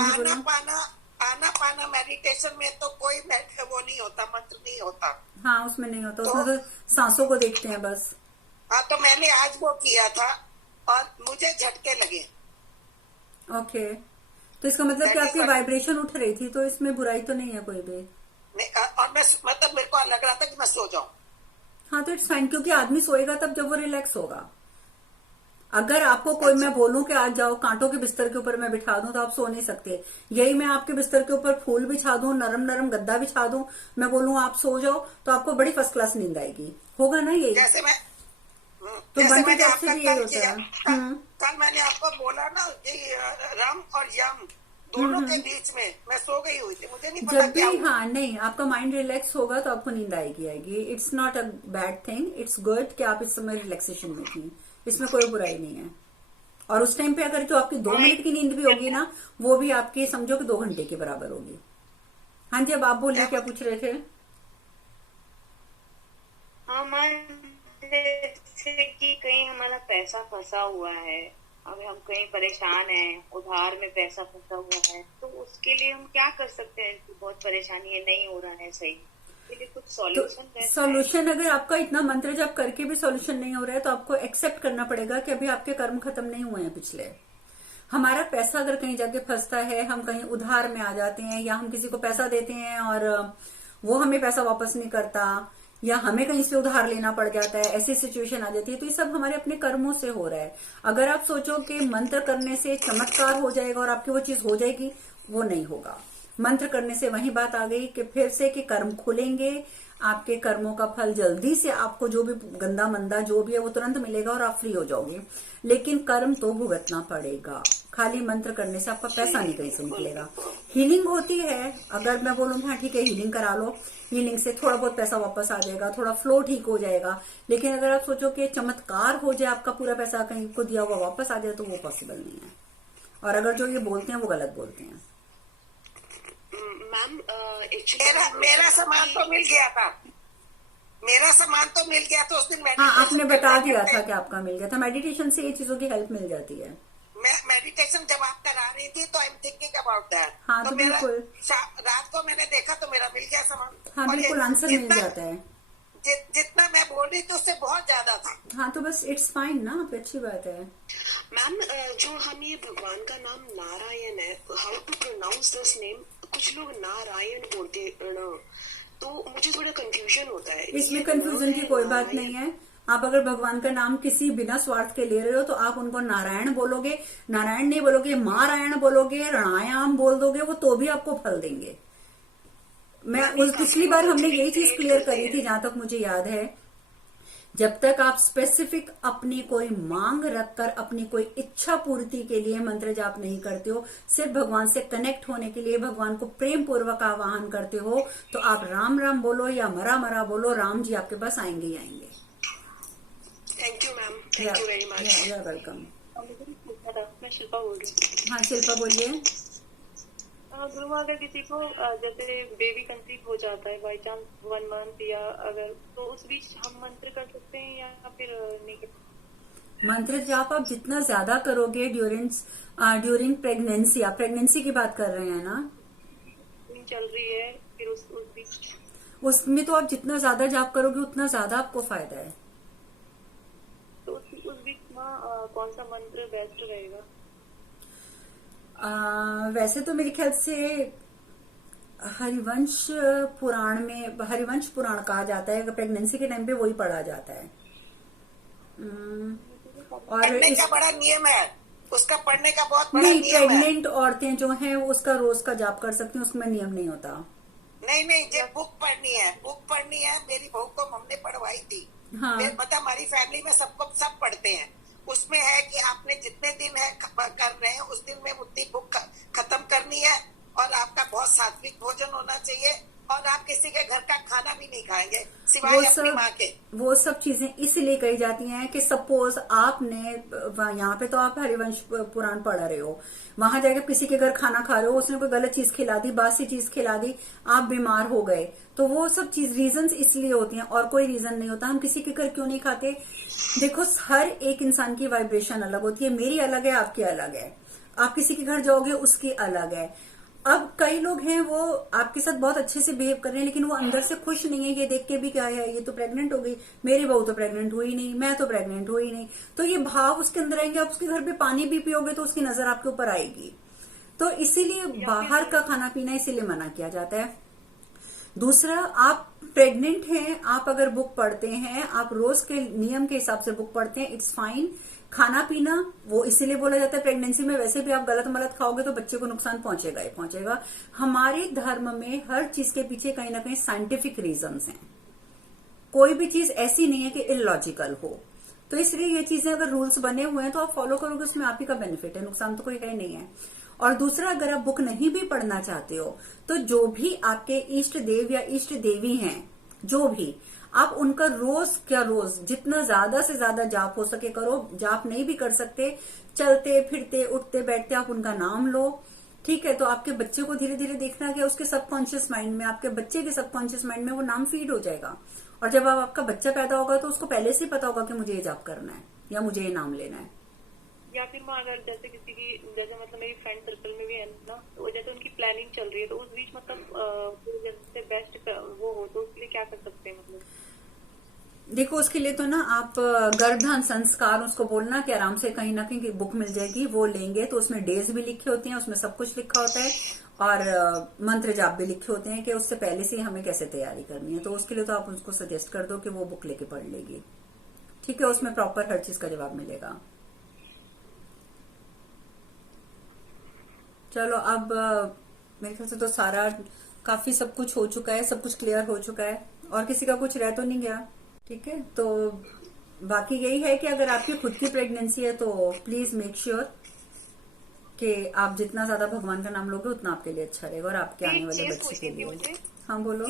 जी आना बोलो। पाना, आना पाना मेडिटेशन में तो कोई वो नहीं होता, मंत्र नहीं होता। हाँ उसमें नहीं होता, तो उसमें तो सांसों को देखते हैं बस। हाँ, तो मैंने आज वो किया था और मुझे झटके लगे। ओके, तो इसका मतलब कि दैट इज आपकी वाइब्रेशन उठ रही थी, तो इसमें बुराई तो नहीं है कोई भी। और मैं मतलब मेरे को लग रहा था कि मैं सो जाऊं। हाँ तो इट्स फाइन, क्योंकि आदमी सोएगा तब जब वो रिलैक्स होगा। अगर आपको कोई अच्छा। मैं बोलूं कि आज जाओ कांटों के बिस्तर के ऊपर मैं बिठा दूं, तो आप सो नहीं सकते। यही मैं आपके बिस्तर के ऊपर फूल बिछा दूं, नरम नरम गद्दा बिछा दूं, मैं बोलूं आप सो जाओ, तो आपको बड़ी फर्स्ट क्लास नींद आएगी, होगा ना यही। जैसे मैं तो जैसे मंत्र मैंने जाप से आपका भी यही कल होता किया, है। कल, कल मैंने आपको बोला ना कि रम और यम दोनों के बीच में मैं सो गई हुई थी, मुझे नहीं पता जब क्या भी, हुआ। हाँ नहीं, आपका माइंड रिलैक्स होगा तो आपको नींद आएगी आएगी। It's not a bad thing, it's good कि आप इस समय रिलैक्सेशन में थी, इसमें कोई बुराई नहीं है। और उस टाइम पे अगर जो आपकी 2 मिनट की नींद भी होगी ना, वो भी आपकी समझो कि 2 घंटे के बराबर होगी। हाँ जी, अब आप बोलिए क्या क्या पूछ रहे थे। हाँ मैम, जैसे कि कहीं हमारा पैसा फंसा हुआ है, अब हम कहीं परेशान हैं, उधार में पैसा फंसा हुआ है, तो उसके लिए हम क्या कर सकते हैं कि बहुत परेशानी है, नहीं हो रहा है सही, इसके लिए कुछ तो सॉल्यूशन रहता है? सॉल्यूशन, अगर आपका इतना मंत्र जप करके भी सॉल्यूशन नहीं हो रहा है, तो आपको एक्सेप्ट करना पड़ेगा कि अभी आपके कर्म खत्म नहीं हुए हैं पिछले। हमारा पैसा अगर कहीं जाके फंसता है, हम कहीं उधार में आ जाते हैं, या हम किसी को पैसा देते हैं और वो हमें पैसा वापस नहीं करता, या हमें कहीं से उधार लेना पड़ जाता है, ऐसी सिचुएशन आ जाती है, तो ये सब हमारे अपने कर्मों से हो रहा है। अगर आप सोचो कि मंत्र करने से चमत्कार हो जाएगा और आपकी वो चीज हो जाएगी, वो नहीं होगा। मंत्र करने से वही बात आ गई कि फिर से कि कर्म खुलेंगे, आपके कर्मों का फल जल्दी से आपको जो भी गंदा मंदा जो भी है वो तुरंत मिलेगा और आप फ्री हो जाओगे। लेकिन कर्म तो भुगतना पड़ेगा, खाली मंत्र करने से आपका पैसा नहीं कहीं से निकलेगा। हीलिंग होती है, अगर मैं बोलूँ हाँ ठीक है हीलिंग करा लो, हीलिंग से थोड़ा बहुत पैसा वापस आ जाएगा, थोड़ा फ्लो ठीक हो जाएगा। लेकिन अगर आप सोचो कि चमत्कार हो जाए, आपका पूरा पैसा कहीं को दिया हुआ वापस आ जाए, तो वो पॉसिबल नहीं है। और अगर जो ये बोलते हैं वो गलत बोलते हैं। मैम मेरा मेरा सामान तो मिल गया था, मेरा सामान तो मिल गया था उस दिन हाँ आपने मेडिटेशन बता करते दिया था करते। कि आपका मिल गया था, मेडिटेशन से ये चीजों की हेल्प मिल जाती है। मैं मेडिटेशन जब आप करा रही थी तो I am thinking about that, हाँ तो तो मेरा बिल्कुल, रात को मैंने देखा तो मेरा मिल गया सामान। हाँ और बिल्कुल आंसर मिल जितना जाता है। जितना मैं बोल रही थी उससे बहुत ज्यादा था। हाँ तो बस इट्स फाइन ना, तो अच्छी बात है। मैम जो हम ये भगवान का नाम नारायण है, how to pronounce this name? कुछ लोग नारायण बोलते हैं ना, तो मुझे थोड़ा कंफ्यूजन होता है। इसमें ये कंफ्यूजन की है कोई बात नारायण? नहीं है। आप अगर भगवान का नाम किसी बिना स्वार्थ के ले रहे हो, तो आप उनको नारायण बोलोगे, नारायण नहीं बोलोगे, मारायण बोलोगे, रणायाम बोल दोगे, वो तो भी आपको फल देंगे। मैं मैम, ये उस काफी पिछली लोग बार हमने यही कंफ्यूजन चीज क्रिएट क्लियर करते करी हैं। थी, जहां तक मुझे याद है। जब तक आप स्पेसिफिक अपनी कोई मांग रखकर अपनी कोई इच्छा पूर्ति के लिए मंत्र जाप नहीं करते हो, सिर्फ भगवान से कनेक्ट होने के लिए भगवान को प्रेम पूर्वक आवाहन करते हो, तो आप राम राम बोलो या मरा मरा बोलो, राम जी आपके पास आएंगे ही आएंगे। Thank you ma'am, thank you very much. या वेलकम। मैं शिल्पा बोल रही हूँ। हाँ शिल्पा बोलिए। गुरु, अगर किसी को जैसे बेबी कंसीव हो जाता है बाई चांस 1 मंथ, या अगर तो उस बीच हम मंत्र कर सकते हैं या फिर नहीं कर सकते? मंत्र जाप आप जितना ज्यादा करोगे ड्यूरिंग प्रेगनेंसी, आप प्रेगनेंसी की बात कर रहे हैं ना, चल रही है, फिर उस बीच उसमें तो आप जितना ज्यादा जाप करोगे उतना ज्यादा आपको फायदा है। तो उस बीच में कौन सा मंत्र बेस्ट रहेगा? वैसे तो मेरे ख्याल से हरिवंश हरिवंश पुराण कहा जाता है, प्रेगनेंसी के टाइम पे वही पढ़ा जाता है। और पढ़ने का बड़ा नियम है, उसका पढ़ने का बहुत बड़ा नहीं, नियम है। प्रेग्नेंट औरतें जो हैं उसका रोज का जाप कर सकती हैं, उसमें नियम नहीं होता। नहीं नहीं, जो बुक पढ़नी है, बुक पढ़नी है, मेरी बहू को हमने पढ़वाई थी। हाँ मतलब हमारी फैमिली में सब पढ़ते हैं। उसमें है कि आपने जितने दिन है कर रहे हैं उस दिन में उतनी बुक खत्म करनी है, और आपका बहुत सात्विक भोजन होना चाहिए, और आप किसी के घर का खाना भी नहीं खाएंगे सिवाय अपनी माँ के। वो सब चीजें इसलिए कही जाती हैं कि सपोज आपने यहाँ पे तो आप हरिवंश पुराण पढ़ रहे हो, वहां जाकर किसी के घर खाना खा रहे हो, उसने कोई गलत चीज खिला दी, बासी चीज खिला दी, आप बीमार हो गए, तो वो सब चीज रीजंस इसलिए होती हैं, और कोई रीजन नहीं होता। हम किसी के घर क्यों नहीं खाते? देखो हर एक इंसान की वाइब्रेशन अलग होती है, मेरी अलग है, आपकी अलग है। आप किसी के घर जाओगे उसकी अलग है। अब कई लोग हैं वो आपके साथ बहुत अच्छे से बिहेव कर रहे हैं, लेकिन वो अंदर से खुश नहीं है। ये देख के भी क्या है, ये तो प्रेग्नेंट हो गई, मेरी बहू तो प्रेग्नेंट हुई नहीं, मैं तो प्रेग्नेंट हुई नहीं। तो ये भाव उसके अंदर आएंगे। आप उसके घर पे पानी भी पियोगे तो उसकी नजर आपके ऊपर आएगी। तो इसीलिए बाहर का खाना पीना इसीलिए मना किया जाता है। दूसरा, आप प्रेग्नेंट हैं, आप अगर बुक पढ़ते हैं, आप रोज के नियम के हिसाब से बुक पढ़ते हैं, इट्स फाइन। खाना पीना वो इसीलिए बोला जाता है प्रेगनेंसी में, वैसे भी आप गलत मलत खाओगे तो बच्चे को नुकसान पहुंचेगा ही पहुंचेगा। हमारे धर्म में हर चीज के पीछे कहीं ना कहीं साइंटिफिक रीजंस हैं। कोई भी चीज ऐसी नहीं है कि इलॉजिकल हो। तो इसलिए ये चीजें अगर रूल्स बने हुए हैं तो आप फॉलो करोगे, उसमें आप ही का बेनिफिट है, नुकसान तो कोई है नहीं है। और दूसरा, अगर आप बुक नहीं भी पढ़ना चाहते हो तो जो भी आपके इष्ट देव या इष्ट देवी हैं, जो भी, आप उनका रोज जितना ज्यादा से ज्यादा जाप हो सके करो। जाप नहीं भी कर सकते, चलते फिरते उठते बैठते आप उनका नाम लो, ठीक है। तो आपके बच्चे को धीरे धीरे देखना कि उसके सबकॉन्शियस माइंड में, आपके बच्चे के सबकॉन्शियस माइंड में वो नाम फीड हो जाएगा। और जब आपका बच्चा पैदा होगा तो उसको पहले से ही पता होगा कि मुझे ये जाप करना है या मुझे ये नाम लेना है। या फिर मैं अगर जैसे किसी की, जैसे मतलब मेरी फ्रेंड सर्कल में भी है ना, तो जैसे उनकी प्लानिंग चल रही है तो उस बीच मतलब जैसे बेस्ट वो हो तो उसके लिए क्या कर सकते हैं? मतलब देखो, उसके लिए तो ना आप गर्भधान संस्कार उसको बोलना कि आराम से कहीं ना कहीं बुक मिल जाएगी, वो लेंगे। तो उसमें डेज भी लिखे होते हैं, उसमें सब कुछ लिखा होता है, और मंत्र जाप भी लिखे होते हैं कि उससे पहले से हमें कैसे तैयारी करनी है। तो उसके लिए तो आप उसको सजेस्ट कर दो कि वो बुक लेके पढ़ लेगी, ठीक है। उसमें प्रॉपर हर चीज का जवाब मिलेगा। चलो, अब मेरे ख्याल से तो सारा काफी सब कुछ हो चुका है, सब कुछ क्लियर हो चुका है, और किसी का कुछ रह तो नहीं गया, ठीक है। तो बाकी यही है कि अगर आपकी खुद की प्रेगनेंसी है तो प्लीज मेक श्योर कि आप जितना ज्यादा भगवान का नाम लोगे उतना आपके लिए अच्छा रहेगा और आपके आने वाले बच्चे के लिए। हाँ, बोलो।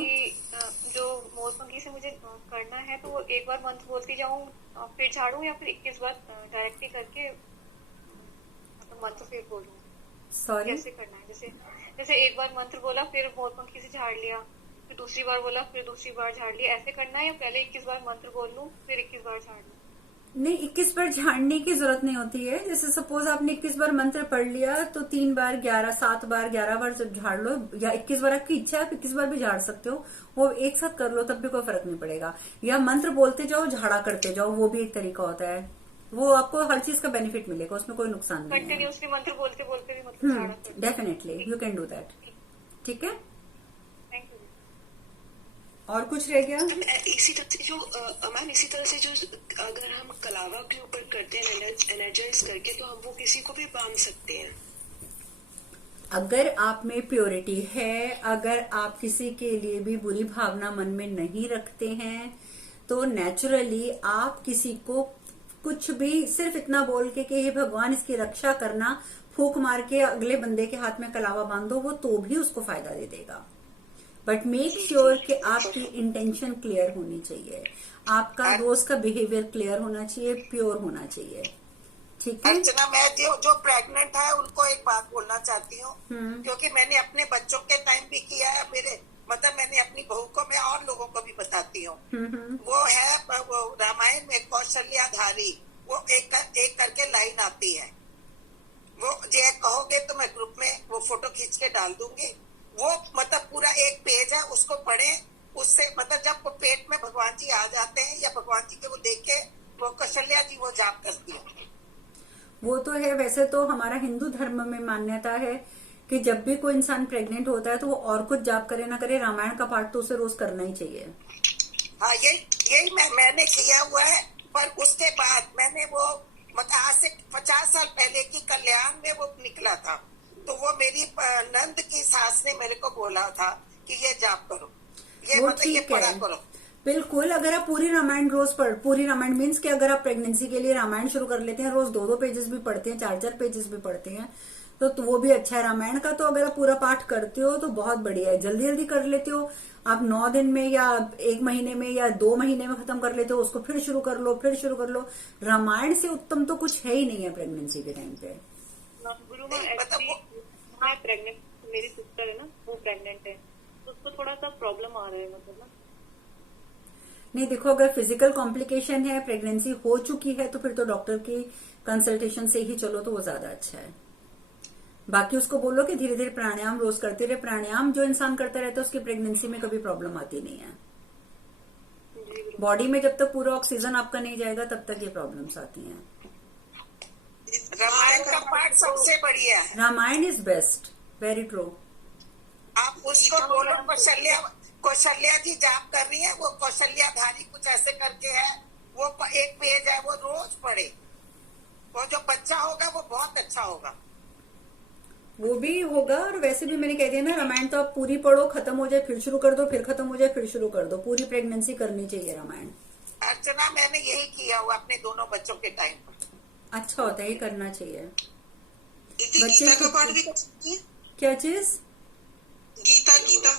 जो मोरपंखी से मुझे करना है तो वो एक बार मंत्र बोलती जाऊं फिर झाड़ू, या फिर 21 बार डायरेक्टली करके मतलब मंत्र फिर बोलूं? सॉरी, कैसे करना है? जैसे जैसे एक बार मंत्र बोला फिर मोरपंखी से झाड़ लिया, फिर दूसरी बार बोला फिर दूसरी बार झाड़ लिया, ऐसे करना है या पहले 21 बार मंत्र बोल लूं फिर 21 बार झाड़ लूं? नहीं, 21 बार झाड़ने की जरूरत नहीं होती है। जैसे सपोज आपने 21 बार मंत्र पढ़ लिया तो 3 बार 11, 7 बार 11 बार जब झाड़ लो, या 21 बार आपकी इच्छा है आप 21 बार भी झाड़ सकते हो, वो एक साथ कर लो तब भी कोई फर्क नहीं पड़ेगा। या मंत्र बोलते जाओ, झाड़ा करते जाओ, वो भी एक तरीका होता है। वो आपको हर चीज का बेनिफिट मिलेगा, उसमें कोई नुकसान नहीं है। कंटिन्यूअसली मंत्र बोलते बोलते भी मतलब झाड़ा करते। Definitely you can do that, ठीक है। Thank you. और कुछ रह गया? इसी तरह से जो मैम, इसी तरह से जो अगर हम कलावा के ऊपर करते हैं एनर्जाइज करके, तो हम वो किसी को भी बांध सकते हैं। अगर आप में प्योरिटी है, अगर आप किसी के लिए भी बुरी भावना मन में नहीं रखते हैं, तो नेचुरली आप किसी को कुछ भी सिर्फ इतना बोल के कि हे भगवान इसकी रक्षा करना, फूंक मार के अगले बंदे के हाथ में कलावा बांधो, वो तो भी उसको फायदा दे देगा। बट मेक श्योर कि आपकी इंटेंशन क्लियर होनी चाहिए, आपका रोज का बिहेवियर क्लियर होना चाहिए, प्योर होना चाहिए, ठीक है। अर्चना, मैं जो प्रेग्नेंट है उनको एक बात बोलना चाहती हूँ, क्योंकि मैंने अपने बच्चों के टाइम भी किया है, मैंने अपनी बहू को, मैं और लोगों को भी बताती हूँ। वो है वो रामायण में कौशल्याधारी, वो एक करके लाइन आती है, वो ये कहोगे तो मैं ग्रुप में वो फोटो खींच के डाल दूंगी। वो मतलब पूरा एक पेज है, उसको पढ़े, उससे मतलब जब वो पेट में भगवान जी आ जाते हैं या भगवान जी के वो देख के वो कौशल्या जी वो जाप करती है। वो तो है, वैसे तो हमारा हिंदू धर्म में मान्यता है कि जब भी कोई इंसान प्रेग्नेंट होता है तो वो और कुछ जाप करे ना करे, रामायण का पाठ तो उसे रोज करना ही चाहिए। हाँ, यही मैंने किया हुआ है। पर उसके बाद मैंने वो मतलब आज से 50 साल पहले की कल्याण में वो निकला था, तो वो मेरी नंद की सास ने मेरे को बोला था कि ये जाप करो, ये मतलब ये पढ़ा करो। बिल्कुल, अगर आप पूरी रामायण रोज पूरी रामायण मीन्स कि अगर आप प्रेगनेंसी के लिए रामायण शुरू कर लेते हैं, रोज 2-2 पेजेस भी पढ़ते हैं, 4-4 पेजेस भी पढ़ते हैं, तो वो भी अच्छा है रामायण का। तो अगर आप पूरा पाठ करते हो तो बहुत बढ़िया है, जल्दी जल्दी कर लेते हो आप, 9 दिन में या 1 महीने में या 2 महीने में खत्म कर लेते हो, उसको फिर शुरू कर लो। रामायण से उत्तम तो कुछ है ही नहीं है प्रेगनेंसी के टाइम पे। गुरु मैं प्रेग्नेंट, मेरी सिस्टर है ना वो प्रेग्नेंट है, तो उसको थोड़ा सा प्रॉब्लम आ रहा है मतलब ना। नहीं, देखो, अगर फिजिकल कॉम्प्लिकेशन है, प्रेगनेंसी हो चुकी है, तो फिर तो डॉक्टर की कंसल्टेशन से ही चलो तो वो ज्यादा अच्छा है। बाकी उसको बोलो कि धीरे धीरे प्राणायाम रोज करते रहे। प्राणायाम जो इंसान करता रहता है उसकी प्रेगनेंसी में कभी प्रॉब्लम आती नहीं है। बॉडी में जब तक पूरा ऑक्सीजन आपका नहीं जाएगा तब तक ये प्रॉब्लम्स आती हैं। रामायण का पाठ सबसे बढ़िया है। Ramayana is best, very true. आप उसको बोलो, कौशल्या जी जाप कर रही है, वो कौशल्याधारी कुछ ऐसे करके है, वो एक पेज है, वो रोज पढ़े। वो जो बच्चा होगा वो बहुत अच्छा होगा। वो भी होगा। और वैसे भी मैंने कह दिया ना, रामायण तो आप पूरी पढ़ो, खत्म हो जाए फिर शुरू कर दो, फिर खत्म हो जाए फिर शुरू कर दो। पूरी प्रेगनेंसी करनी चाहिए रामायण। अर्चना, मैंने यही किया हुआ अपने दोनों बच्चों के टाइम पर। अच्छा होता है, ये करना चाहिए। बच्चे गीता का पाठ भी कर सकती है। क्या चीज? गीता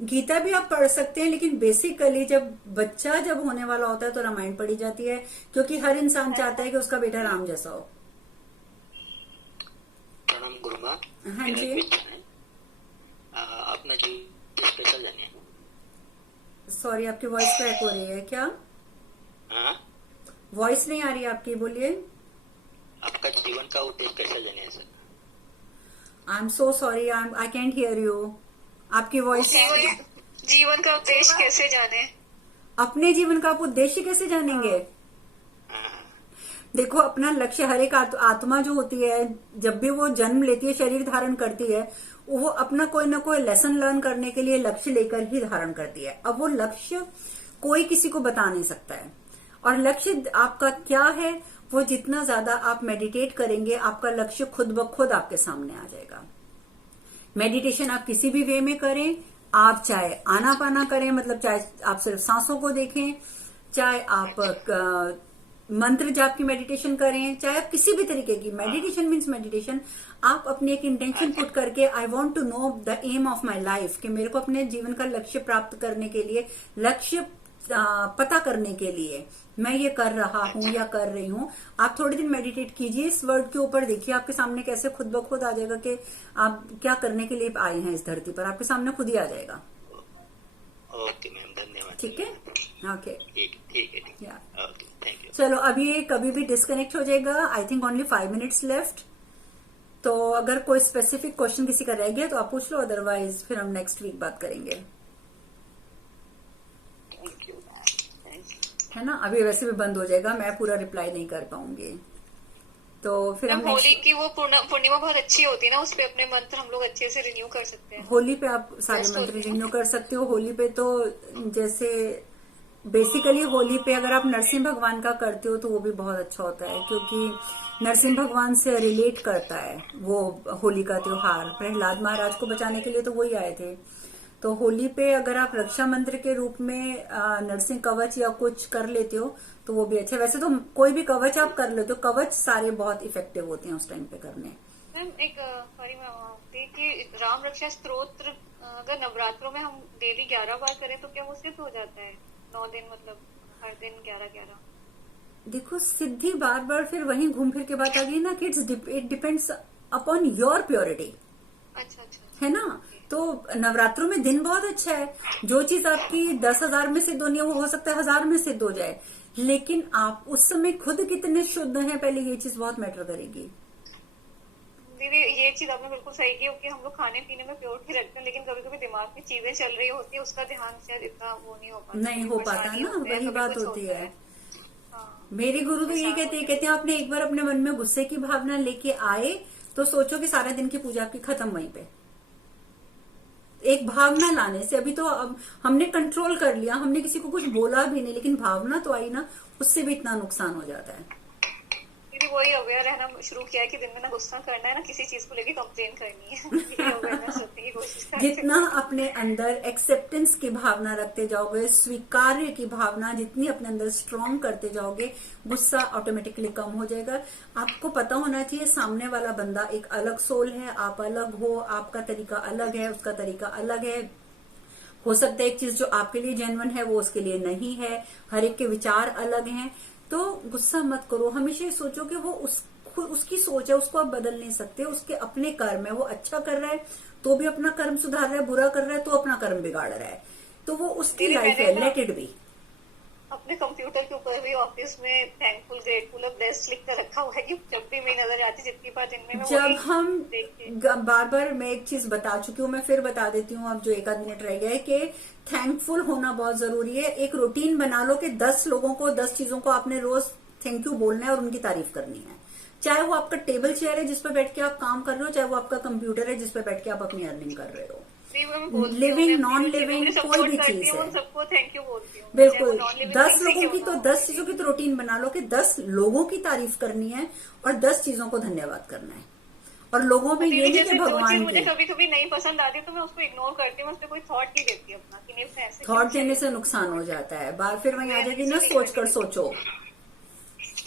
गीता भी आप पढ़ सकते हैं, लेकिन बेसिकली जब बच्चा जब होने वाला होता है तो रामायण पढ़ी जाती है, क्योंकि हर इंसान चाहता है कि उसका बेटा राम जैसा हो। प्रणाम गुरुमा। हाँ जी। अपना जी स्पेशल जानिए। सॉरी, आपकी वॉइस क्रैक हो रही है क्या? हाँ, वॉइस नहीं आ रही है आपकी, बोलिए। आपका जीवन का उद्देश्य कैसे जानिए sir? I am so sorry, I can't here you. आपकी वॉइस। जीवन का उद्देश्य कैसे जाने? अपने जीवन का आप उद्देश्य कैसे जानेंगे? देखो, अपना लक्ष्य, हर एक आत्मा जो होती है जब भी वो जन्म लेती है, शरीर धारण करती है, वो अपना कोई ना कोई लेसन लर्न करने के लिए लक्ष्य लेकर ही धारण करती है। अब वो लक्ष्य कोई किसी को बता नहीं सकता है। और लक्ष्य आपका क्या है, वो जितना ज्यादा आप मेडिटेट करेंगे, आपका लक्ष्य खुद ब खुद आपके सामने आ जाएगा। मेडिटेशन आप किसी भी वे में करें, आप चाहे आनापाना करें, मतलब चाहे आप सिर्फ सांसों को देखें, चाहे आप मंत्र जाप की मेडिटेशन करें, चाहे आप किसी भी तरीके की मेडिटेशन, मीन्स मेडिटेशन, आप अपनी एक इंटेंशन पुट करके, I want to know the aim of my life, कि मेरे को अपने जीवन का लक्ष्य प्राप्त करने के लिए, लक्ष्य पता करने के लिए मैं ये कर रहा हूं या कर रही हूं। आप थोड़े दिन मेडिटेट कीजिए इस वर्ड के ऊपर, देखिए आपके सामने कैसे खुद ब खुद आ जाएगा कि आप क्या करने के लिए आए हैं इस धरती पर। आपके सामने खुद ही आ जाएगा। ओके मैम, धन्यवाद। ठीक है, ओके, ठीक है। Okay, thank you. चलो, अभी ये कभी भी डिस्कनेक्ट हो जाएगा। I think only 5 minutes left. तो अगर कोई स्पेसिफिक क्वेश्चन किसी का रह गया तो आप पूछ लो, अदरवाइज फिर हम नेक्स्ट वीक बात करेंगे, है ना। अभी वैसे भी बंद हो जाएगा, मैं पूरा रिप्लाई नहीं कर पाऊंगी, तो फिर हम होली की वो पूर्णिमा बहुत अच्छी होती है ना, उस पे अपने मंत्र हम लोग अच्छे से रिन्यू कर सकते हैं। होली पे आप सारे मंत्र रिन्यू कर सकते हो। होली पे तो जैसे बेसिकली होली पे अगर आप नरसिंह भगवान का करते हो तो वो भी बहुत अच्छा होता है, क्योंकि नरसिंह भगवान से रिलेट करता है वो होली का त्योहार। प्रहलाद महाराज को बचाने के लिए तो वही आए थे। तो होली पे अगर आप रक्षा मंत्र के रूप में नरसिंह कवच या कुछ कर लेते हो तो वो भी अच्छा है। वैसे तो कोई भी कवच आप कर लेते हो, कवच सारे बहुत इफेक्टिव होते हैं उस टाइम पे करने। मैम एक देखिए, राम रक्षा स्तोत्र अगर नवरात्रों में हम डेली 11 बार करें तो क्या वो सिद्ध हो जाता है? 9 दिन, मतलब हर दिन 11-11। देखो, सिद्धि बार बार फिर वहीं घूम फिर के बात आ गई ना कि it depends upon your purity. अच्छा, है ना। तो नवरात्रों में दिन बहुत अच्छा है। जो चीज आपकी 10,000 में सिद्ध होनी है वो हो सकता है 1000 में सिद्ध हो जाए, लेकिन आप उस समय खुद कितने शुद्ध हैं, पहले ये चीज बहुत मैटर करेगी। दीदी, ये चीज आपने बिल्कुल सही की, क्योंकि हम लोग खाने पीने में प्योरिटी रखते हैं, लेकिन कभी कभी दिमाग में चीजें चल रही होती है, उसका ध्यान शायद इतना वो नहीं हो पाता, नहीं हो पाता ना, वही बात होती है। हाँ। मेरे गुरु तो ये कहते हैं आपने एक बार अपने मन में गुस्से की भावना लेके आए तो सोचो कि सारा दिन की पूजा आपकी खत्म वहीं पे। एक भावना लाने से, अभी तो अब हमने कंट्रोल कर लिया, हमने किसी को कुछ बोला भी नहीं, लेकिन भावना तो आई ना, उससे भी इतना नुकसान हो जाता है। दीदी, वही अवेयर रहना शुरू किया है कि दिन में ना गुस्सा करना है, ना किसी चीज को लेके कंप्लेन करनी है। अवेयरनेस रखने की कोशिश करनी है। जितना अपने अंदर एक्सेप्टेंस की भावना रखते जाओगे, स्वीकार्य की भावना जितनी अपने अंदर स्ट्रॉन्ग करते जाओगे, गुस्सा ऑटोमेटिकली कम हो जाएगा। आपको पता होना चाहिए सामने वाला बंदा एक अलग सोल है, आप अलग हो, आपका तरीका अलग है, उसका तरीका अलग है। हो सकता है एक चीज जो आपके लिए जेन्युइन है वो उसके लिए नहीं है, हर एक के विचार अलग हैं। तो गुस्सा मत करो, हमेशा सोचो कि वो उसकी सोच है, उसको आप बदल नहीं सकते, उसके अपने कर्म है। वो अच्छा कर रहा है तो भी अपना कर्म सुधार रहा है, बुरा कर रहा है तो अपना कर्म बिगाड़ रहा है, तो वो उसकी लाइफ है, लेट इट बी। अपने कंप्यूटर के ऊपर भी ऑफिस में थैंकफुल, ग्रेटफुल और ब्लेस्ड लिख कर रखा हुआ है कि जब भी मेरी नजर आती, जितनी बार दिन में मैं जब वही हम देखती हूँ। बार बार मैं एक चीज बता चुकी हूँ, मैं फिर बता देती हूँ, अब जो एक आध मिनट रह गया है, कि थैंकफुल होना बहुत जरूरी है। एक रूटीन बना लो कि 10 लोगों को 10 चीजों को आपने रोज थैंक यू बोलना है और उनकी तारीफ करनी है। चाहे वो आपका टेबल चेयर है जिस पर बैठ के आप काम कर रहे हो, चाहे वो आपका कंप्यूटर है जिस पर बैठ के आप अपनी अर्निंग कर रहे हो। लिविंग नॉन लिविंग कोई भी चीज है, सबको थैंक यू बोलती हूँ। बिल्कुल 10 लोगों की तो 10 चीजों की तो रूटीन बना लो कि 10 लोगों की तारीफ करनी है और 10 चीजों को धन्यवाद करना है। और लोगों में ये नहीं कि भगवान मुझे कभी कभी नहीं पसंद आती तो मैं उसको इग्नोर करती हूँ, उस पर कोई थॉट नहीं देती अपना कि नहीं ऐसे थॉट देने से नुकसान हो जाता है। बार फिर वहीं आ जाएगी ना, सोच कर सोचो,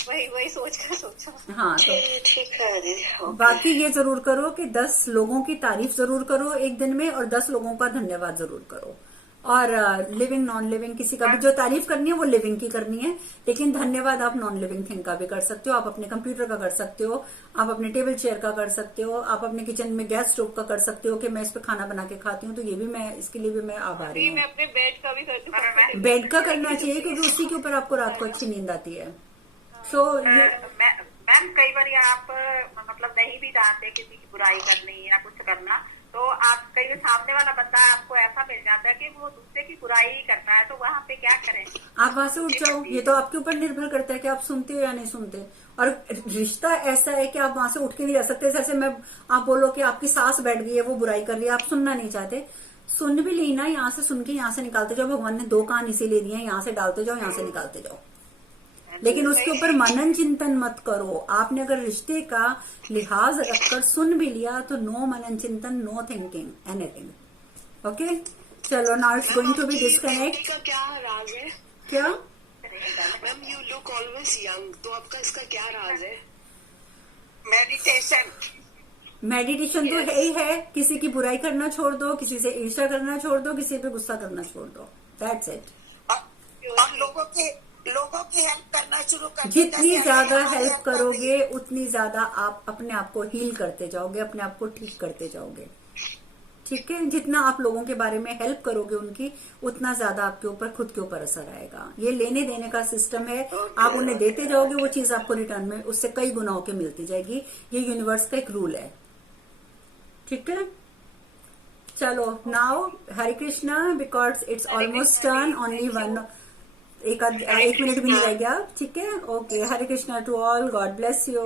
वही सोच कर सोचो। हाँ, तो ठीक है। बाकी ये जरूर करो कि 10 लोगों की तारीफ जरूर करो एक दिन में और 10 लोगों का धन्यवाद जरूर करो। और लिविंग नॉन लिविंग किसी का भी जो तारीफ करनी है वो लिविंग की करनी है, लेकिन धन्यवाद आप नॉन लिविंग थिंग का भी कर सकते हो। आप अपने कंप्यूटर का कर सकते हो, आप अपने टेबल चेयर का कर सकते हो, आप अपने किचन में गैस स्टोव का कर सकते हो कि मैं इस पे खाना बना के खाती हूँ, तो ये भी मैं इसके लिए भी मैं आभारी हूँ। मैं अपने बेड का भी करती हूँ। बेड का करना चाहिए क्योंकि उसी के ऊपर आपको रात को अच्छी नींद आती है। सो मैम कई बार आप मतलब नहीं भी जानते किसी की बुराई करनी या कुछ करना, तो आप कई सामने वाला बंदा आपको ऐसा मिल जाता है कि वो दूसरे की बुराई ही करता है, तो वहाँ पे क्या करें? आप वहां से उठ जाओ। ये तो आपके ऊपर निर्भर करता है कि आप सुनते हो या नहीं सुनते। और रिश्ता ऐसा है कि आप वहां से उठ के नहीं रह सकते। जैसे मैं आप बोलो कि आपकी सास बैठ गई है, वो बुराई कर रही है, आप सुनना नहीं चाहते, सुन भी ली ना, यहाँ से सुन के यहाँ से निकालते जाओ। भगवान ने 2 कान इसी ले दिए हैं, यहाँ से डालते जाओ, यहाँ से निकालते जाओ, लेकिन उसके ऊपर मनन चिंतन मत करो। आपने अगर रिश्ते का लिहाज रखकर सुन भी लिया तो नो मनन चिंतन, नो थिंकिंग एनीथिंग। ओके, चलो now it's going to be disconnect. का क्या राज है? क्या ma'am you look always young, तो आपका इसका क्या राज है? मेडिटेशन। मेडिटेशन तो है ही है। किसी की बुराई करना छोड़ दो, किसी से ईर्ष्या करना छोड़ दो, किसी पे गुस्सा करना छोड़ दो, दैट्स इट। और लोगों की हेल्प करना शुरू कर। जितनी ज्यादा हेल्प करोगे उतनी ज्यादा आप अपने आप को हील करते जाओगे, अपने आप को ठीक करते जाओगे। ठीक है, जितना आप लोगों के बारे में हेल्प करोगे उनकी, उतना ज्यादा आपके ऊपर खुद के ऊपर असर आएगा। ये लेने देने का सिस्टम है। आप उन्हें देते जाओगे, वो चीज आपको रिटर्न में उससे कई गुना होके मिलती जाएगी। ये यूनिवर्स का एक रूल है। ठीक है, चलो now Hare Krishna, because it's almost turn, only 1 minute भी नहीं रह गया। ठीक है, okay, Hare Krishna to all, God bless you.